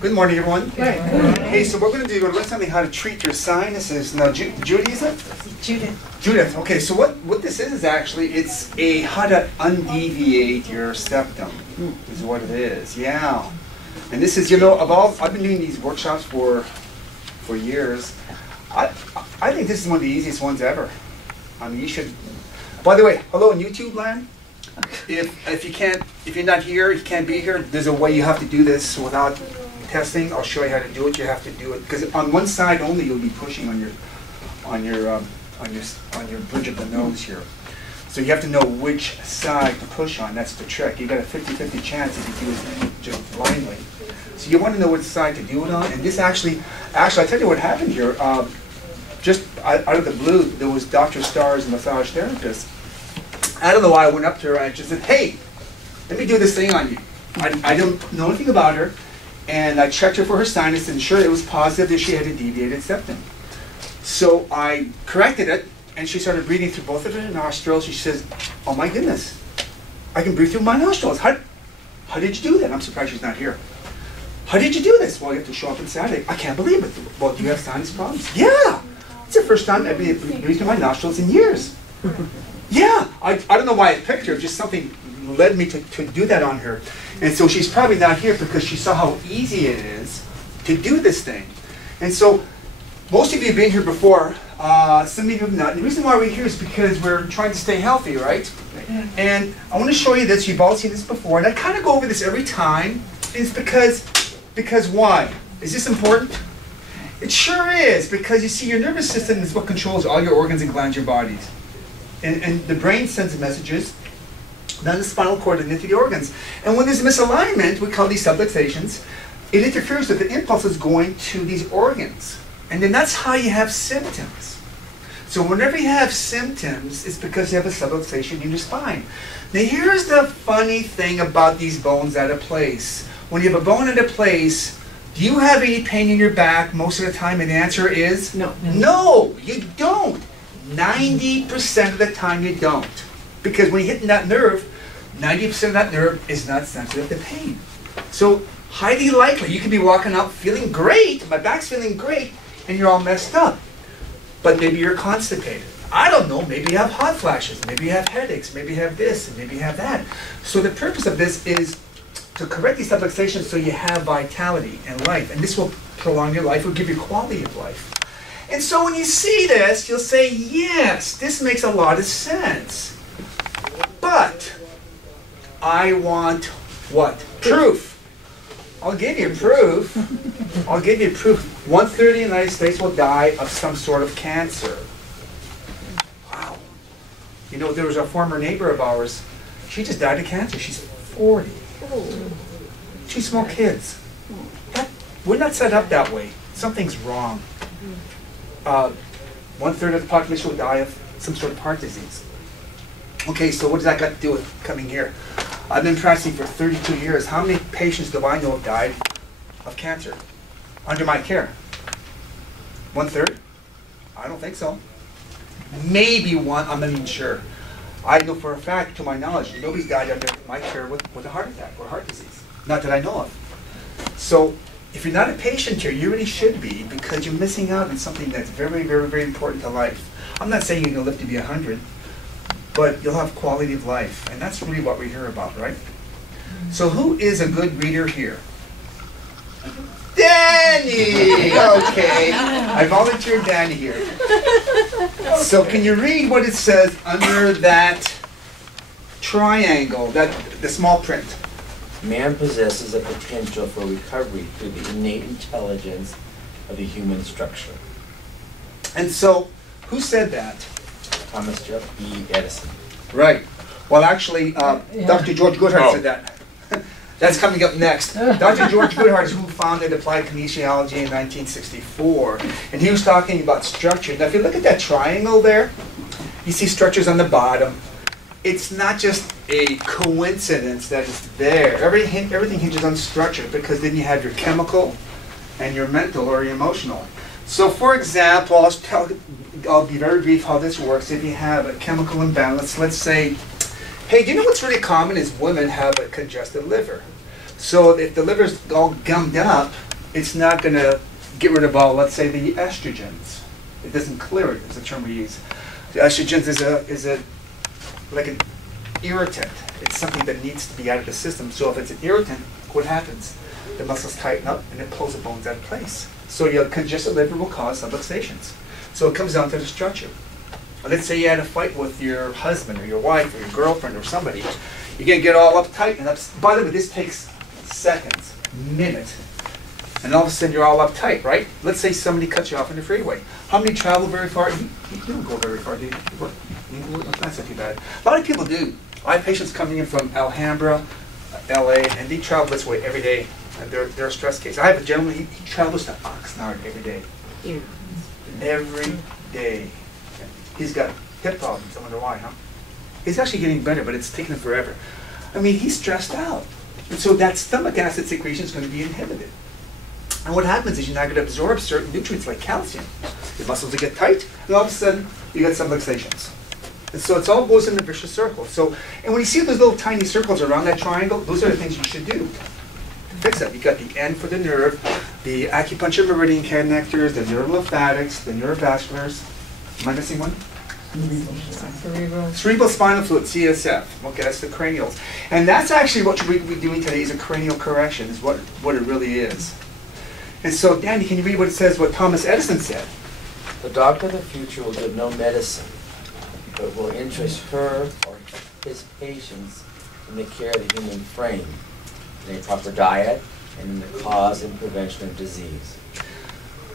Good morning, everyone. Right. Hey, so we're going to learn something how to treat your sinuses. Now, Judy, is it? Judith. Judith. Okay, so what this is actually, it's a how to undeviate your septum, is what it is. Yeah. And this is, you know, I've been doing these workshops for years. I think this is one of the easiest ones ever. I mean, you should. By the way, hello in YouTube land. If you're not here, you can't be here. There's a way you have to do this without testing. I'll show you how to do it. You have to do it because on one side only you'll be pushing on your bridge of the nose here. So you have to know which side to push on. That's the trick. You got a 50-50 chance if you do it just blindly. So you want to know which side to do it on. And this actually, I'll tell you what happened here. Just out of the blue, there was Dr. Starr's massage therapist. I don't know why I went up to her and just said, "Hey, let me do this thing on you." I don't know anything about her. And I checked her for her sinus, and sure, it was positive that she had a deviated septum. So I corrected it, and she started breathing through both of her nostrils. She says, "Oh my goodness, I can breathe through my nostrils. How did you do that?" I'm surprised she's not here. "How did you do this?" "Well, you have to show up on Saturday." "I can't believe it." "Well, do you have sinus problems?" "Yeah, it's the first time I've been breathing through my nostrils in years." "Yeah, I don't know why I picked her, just something led me to do that on her." And so she's probably not here because she saw how easy it is to do this thing. And so most of you have been here before, some of you have not. And the reason why we're here is because we're trying to stay healthy, right? And I want to show you this. You've all seen this before, and I kind of go over this every time. It's because why? Is this important? It sure is, because you see, your nervous system is what controls all your organs and glands in your bodies. And the brain sends messages, then the spinal cord and into the organs. And when there's a misalignment, we call these subluxations, it interferes with the impulses going to these organs. And then that's how you have symptoms. So whenever you have symptoms, it's because you have a subluxation in your spine. Now here's the funny thing about these bones out of place. When you have a bone out of place, do you have any pain in your back most of the time? And the answer is no. No, you don't. 90% of the time you don't. Because when you're hitting that nerve, 90% of that nerve is not sensitive to pain. So highly likely you could be walking out feeling great, my back's feeling great, and you're all messed up. But maybe you're constipated. I don't know, maybe you have hot flashes, maybe you have headaches, maybe you have this, and maybe you have that. So the purpose of this is to correct these subluxations so you have vitality and life. And this will prolong your life, will give you quality of life. And so when you see this, you'll say, yes, this makes a lot of sense. But I want what? Proof. I'll give you proof. I'll give you proof. 1/3 of the United States will die of some sort of cancer. Wow. You know, there was a former neighbor of ours. She just died of cancer. She's 40. 2 small kids. We're not set up that way. Something's wrong. 1/3 of the population will die of some sort of heart disease. Okay, so what does that got to do with coming here? I've been practicing for 32 years. How many patients do I know have died of cancer under my care? 1/3? I don't think so. Maybe one, I'm not even sure. I know for a fact, to my knowledge, nobody's died under my care with a heart attack or heart disease. Not that I know of. So if you're not a patient here, you really should be, because you're missing out on something that's very, very, very important to life. I'm not saying you're going to live to be 100, but you'll have quality of life. And that's really what we hear about, right? So who is a good reader here? Danny! Okay. I volunteered Danny here. So can you read what it says under that triangle, the small print? Man possesses a potential for recovery through the innate intelligence of the human structure. And so, who said that? Thomas Jeff B. Edison. Right. Well, actually, Dr. George Goodhart said that. That's coming up next. Dr. George Goodhart is who founded applied kinesiology in 1964. And he was talking about structure. Now, if you look at that triangle there, you see structures on the bottom. It's not just a coincidence that it's there. Everything hinges on structure, because then you have your chemical and your mental or your emotional. So for example, I'll be very brief how this works. If you have a chemical imbalance, let's say, hey, do you know what's really common is women have a congested liver. So if the liver's all gummed up, it's not going to get rid of all, let's say, the estrogens. It doesn't clear it, is the term we use. The estrogens is like an irritant. It's something that needs to be out of the system. So if it's an irritant, what happens? The muscles tighten up and it pulls the bones out of place. So your congested liver will cause subluxations. So it comes down to the structure. Let's say you had a fight with your husband or your wife or your girlfriend or somebody. You're going to get all uptight. And by the way, this takes seconds, minutes. And all of a sudden you're all uptight, right? Let's say somebody cuts you off in the freeway. How many travel very far? You don't go very far, do you? That's not too bad. A lot of people do. I have patients coming in from Alhambra, LA, and they travel this way every day. And they're a stress case. I have a gentleman, he travels to Oxnard every day. Yeah. Every day. He's got hip problems. I wonder why, huh? He's actually getting better, but it's taking him forever. I mean, he's stressed out. And so that stomach acid secretion is going to be inhibited. And what happens is you're not going to absorb certain nutrients like calcium. Your muscles will get tight, and all of a sudden, you get subluxations. And so it all goes in a vicious circle. So, and when you see those little tiny circles around that triangle, those are the things you should do to fix that. You've got the N for the nerve, the acupuncture meridian connectors, the neurolymphatics, the neurovasculars. Am I missing one? Cerebral spinal fluid, CSF. Okay, that's the cranials. And that's actually what we're doing today is a cranial correction, is what it really is. And so, Danny, can you read what it says, what Thomas Edison said? The doctor of the future will give no medicine, but will interest her or his patients in the care of the human frame, in a proper diet, and in the cause and prevention of disease.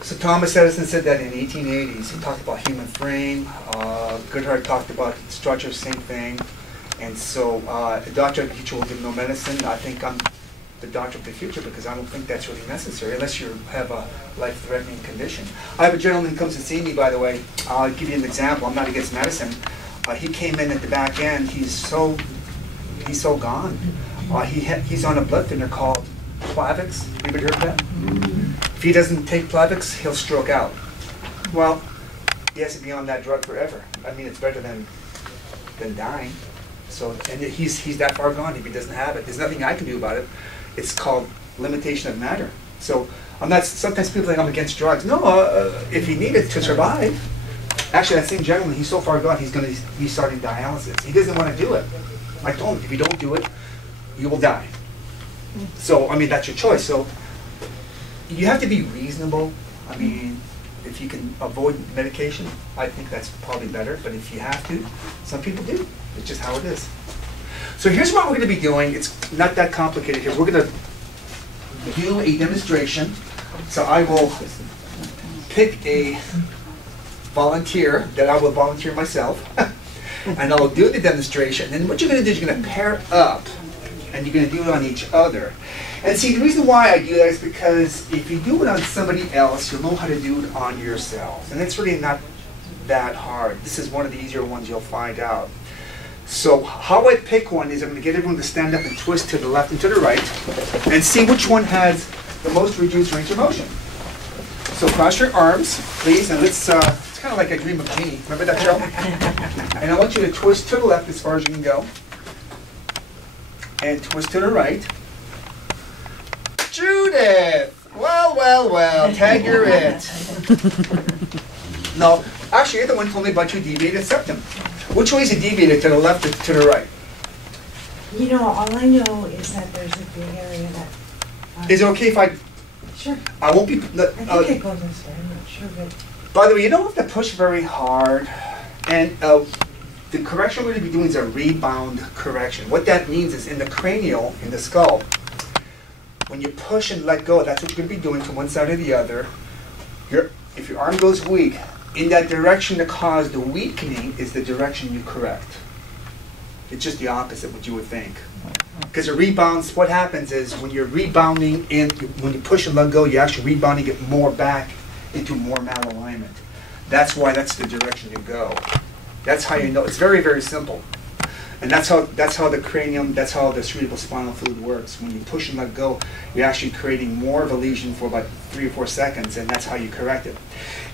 So Thomas Edison said that in the 1880s. He talked about human frame. Goodhart talked about structure, same thing. And so the doctor of the future will give no medicine. I think I'm the doctor of the future because I don't think that's really necessary unless you have a life-threatening condition. I have a gentleman who comes to see me, by the way. I'll give you an example. I'm not against medicine. He came in at the back end. He's so gone. He's on a blood thinner called Plavix. Anybody heard of that? If he doesn't take Plavix, he'll stroke out. Well, he has to be on that drug forever. I mean, it's better than dying. So, and he's that far gone if he doesn't have it. There's nothing I can do about it. It's called limitation of matter. So I'm not. Sometimes people think I'm against drugs. No, if he needed to survive. Actually, that same gentleman, he's so far gone, he's going to be starting dialysis. He doesn't want to do it. I told him, if you don't do it, you will die. So, I mean, that's your choice. So you have to be reasonable. I mean, if you can avoid medication, I think that's probably better. But if you have to, some people do. It's just how it is. So here's what we're going to be doing. It's not that complicated here. We're going to do a demonstration. So I will pick a volunteer that I will volunteer myself. And I'll do the demonstration. And what you're going to do is you're going to pair up. And you're going to do it on each other. And see, the reason why I do that is because if you do it on somebody else, you'll know how to do it on yourself. And it's really not that hard. This is one of the easier ones you'll find out. So how I pick one is I'm going to get everyone to stand up and twist to the left and to the right and see which one has the most reduced range of motion. So cross your arms, please, and let's, it's kind of like a dream of Genie. Remember that show? And I want you to twist to the left as far as you can go. And twist to the right. Judith! Well, well, well, tag you're it. No, actually you're the one who told me about your deviated septum. Which way is it deviated, to the left or to the right? You know, all I know is that there's a big area that... Is it okay if I... Sure. I won't be... I think it goes this way, I'm not sure, but... By the way, you don't have to push very hard. And the correction we're going to be doing is a rebound correction. What that means is in the cranial, in the skull, when you push and let go, that's what you're going to be doing from one side or the other. If your arm goes weak, in that direction that caused the weakening is the direction you correct. It's just the opposite of what you would think. Because it rebounds, what happens is when you're rebounding, and when you push and let go, you're actually rebounding it more back into more malalignment. That's why that's the direction you go. That's how you know. It's very, very simple. And that's how the cranium, that's how the cerebral spinal fluid works. When you push and let go, you're actually creating more of a lesion for about 3 or 4 seconds, and that's how you correct it.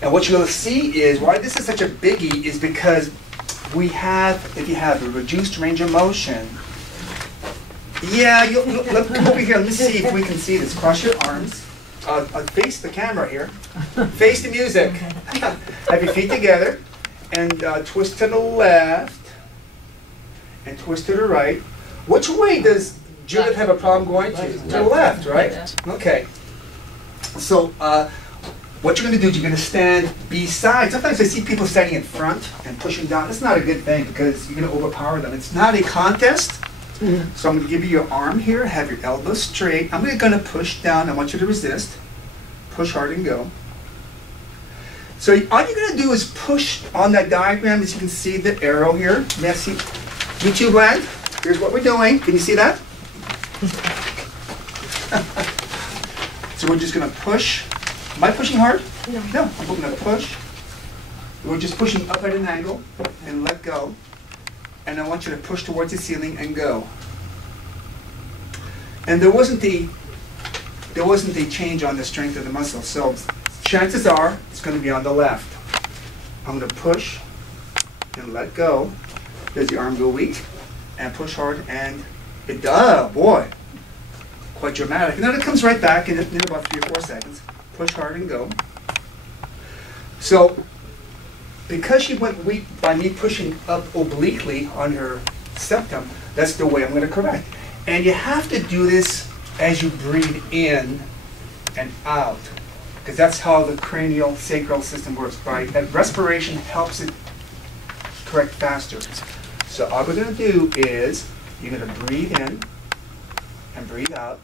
And what you'll see is why this is such a biggie is because we have, if you have a reduced range of motion, yeah, come over here, let me see if we can see this. Cross your arms. face the camera here. Face the music. Have your feet together and twist to the left and twist to the right. Which way does Judith have a problem going to? To the left, right? Okay. So what you're going to do is you're going to stand beside. Sometimes I see people standing in front and pushing down. That's not a good thing because you're going to overpower them. It's not a contest. So I'm going to give you your arm here, have your elbows straight. I'm going to push down. I want you to resist. Push hard and go. So all you're going to do is push on that diagram. As you can see, the arrow here. May I see? YouTube land. Here's what we're doing. Can you see that? So we're just going to push. Am I pushing hard? No. No, I'm going to push. We're just pushing up at an angle and let go. And I want you to push towards the ceiling and go. And there wasn't a change on the strength of the muscle. So chances are it's going to be on the left. I'm going to push and let go. Does the arm go weak? And push hard and it does. Boy, quite dramatic. And then it comes right back in about 3 or 4 seconds. Push hard and go. So because she went weak by me pushing up obliquely on her septum, that's the way I'm going to correct. And you have to do this as you breathe in and out, because that's how the cranial sacral system works. That respiration helps it correct faster. So all we're going to do is you're going to breathe in and breathe out.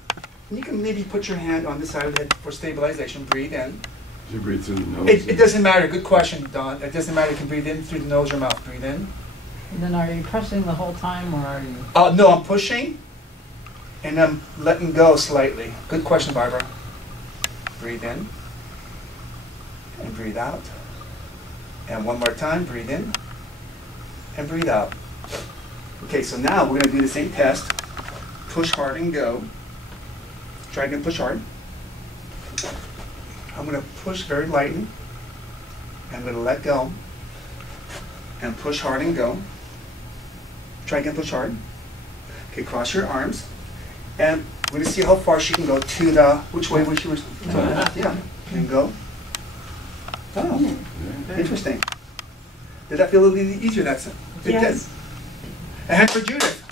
And you can maybe put your hand on the side of the head for stabilization. Breathe in. You breathe through the nose. It doesn't matter. Good question, Don. It doesn't matter. You can breathe in through the nose or mouth. Breathe in. And then are you pressing the whole time, or are you? No, I'm pushing, and I'm letting go slightly. Good question, Barbara. Breathe in, and breathe out. And one more time, breathe in, and breathe out. Okay, so now we're going to do the same test. Push hard and go. Try again, push hard. I'm going to push very lightly. I'm going to let go. And push hard and go. Try again, push hard. Okay, cross your arms. And we're going to see how far she can go to the, which way was she? Yeah, and go. Oh, interesting. Did that feel a little easier? That's it. Yes. A hand for Judith.